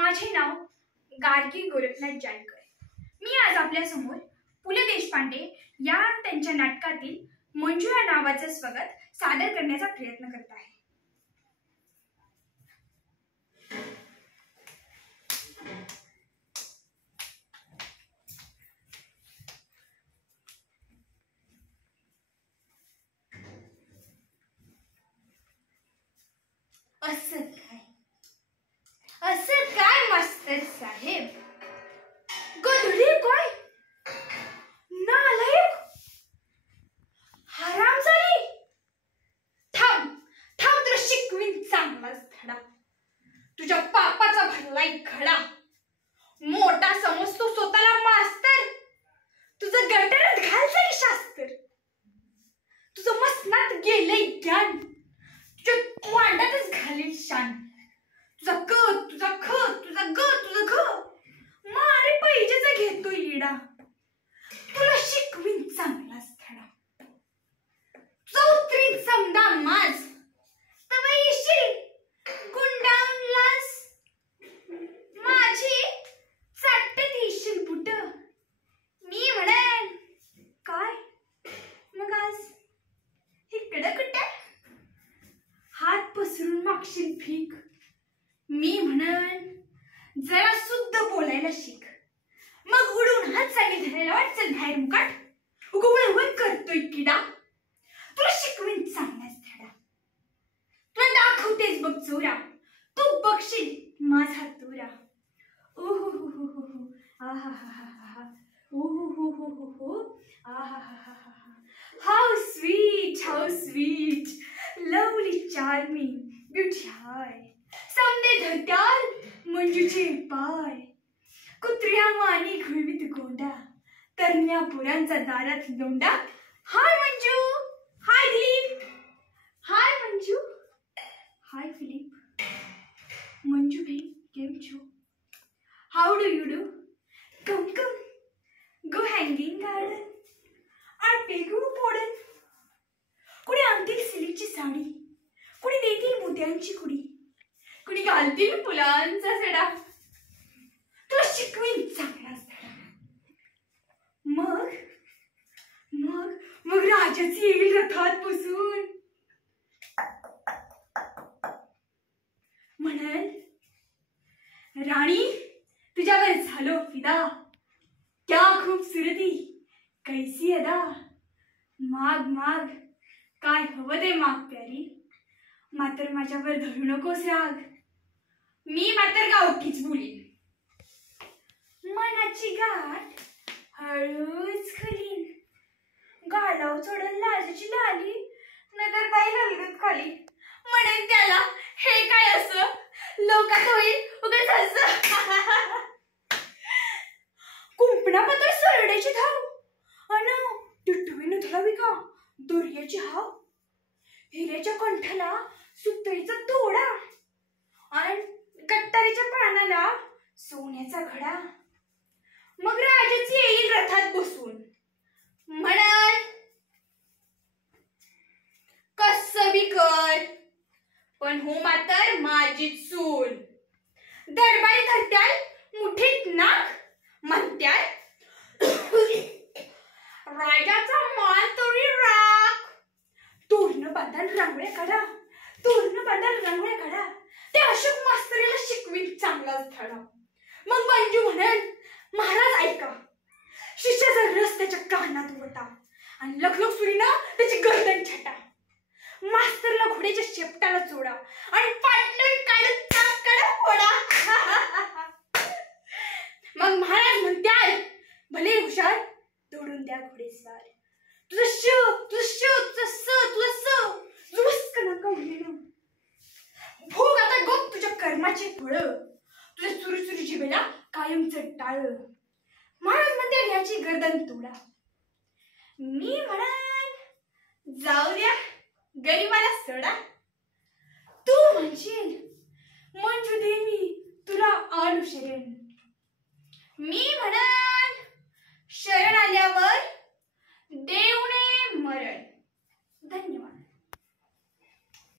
माझे नाव गार्गी गोरखनाथ जानकर. मी आज आपल्या समोर पु ल देशपांडे या त्यांच्या नाटकातील मंजू या नावाचे स्वगत सादर करण्याचा प्रयत्न करत आहे. असं काय मास्तर साहेब, गधडी काय, नालायक, हरामजादी. थांब थांब, तुला शिकवीन चांगलाच धडा. तुझ्या पापाचा भरलाय घडा. मोठा समजतो स्वतःला मास्तर, तुझं गटरात घालतंय शास्त्र. तुझं मसनात गेलंय ज्ञान, तुझ्या तोंडातच घालील शान. तुझा क, तुझा ख, तुझा ग, तुझं घ, मारे पैजेचा घेतो इडा. तुला शिकवीन चांगलाच धडा. तुझा उतरीन समदा माज, तवा येशील गुंडाळून लाज. माझी चाटत येशील बुट. मी म्हणेन काय मग आज इकडं कुठं, हात पसरून मागशील भीक. मी म्हणन जरा शुद्ध बोलायला शिक. मग उडून हात चाली धरायला वाटचल बाहेर मुकाट. उगवळ करतोय किडा. तुला शिकवीन चांगलाच धडा. तुला दाखवतेच बघ चोरा, तू बघशील माझा तोरा. ओहो हो हो हो हो, आहा हा हा हा हा, ओहो हो हो हो हो, आहा हा हा हा हा. How sweet, lovely charming, beauty hi. समदे धरत्याल मंजूचे पाय. कुत्र्या मानी घुळवीत गोंडा, तरण्या पुरांचा दारात लोंडा. Hi Manju, hi Dilip, hi Manju, hi Philip. Manju भाई केम छो? How do you do? Come go Hanging Garden आणि पेगू पोडन. कुणी आणतील सिल्कची साडी, कुणी देतील मोत्यांची कुडी, कुणी घालतील फुलांचा सडा. तुला शिकवीन चांगलाच धडा. मग मग मग राजाची येईल रथात बसून. म्हणल राणी तुझ्यावर झालो फिदा. क्या खूबसूरती, कैसी अदा. माग माग, काय हवं ते माग प्यारी. मात्र माझ्यावर धरू नकोस राग. मी मात्र गावठीच बोलीन. मनाची गाठ हळूच खुलीन. गालाव चढल लाजाची लाली, नगर बाई हलगत खाली. म्हणेन त्याला हे काय असं, लोकात होईल उगाच असं. कुंपणा पत्र सरड्याची धाव, अन टिटवीन धरावी का दुर्याची हाव. हिऱ्याच्या कंठाला सुतळीचा तोडा, आणि कट्टारीच्या पानाला सोन्याचा घडा. मग राजाची येईल रथात बसून. म्हणाल कसं बी कर, पण हो मातर माझीच सून. दरबारी धरत्याल मुठीत नाक, म्हणत्याल राजाचा मान तोरी राख. तोरण बांधाल रांगोळ्या काढा, तोरण बांधाल रांगोळ्या काढा. ते अशोक मास्तरीला शिकवीन चांगलाच धडा. मग मंजू म्हणेल महाराज ऐका. शिष्याचा रस त्याच्या कानात ओटा, आणि लखलख सुरीनं त्याची गर्दन छटा. मास्तरला घोड्याच्या शेपटाला चोडा, आणि पाटण काढून चाकडा फोडा. मग महाराज म्हणत्याल भले हुशार, तोडून द्या घोडेस्वार. तुझं श, तुझं श, तुझं स, तुझं स, जुस्कन कवलेलं. भोग आता गप तुझ्या कर्माचे फळ. तुझ्या सुरसुरी जिभेला कायमचं टाळ. महाराज म्हणते याची गर्दन तोडा. मी म्हणाल जाऊ द्या गरीबाला सोडा. तू म्हणशील मंजू देवी तुला आलू शरण. मी म्हणाल शरण आल्यावर देऊ नये मरण. धन्यवाद.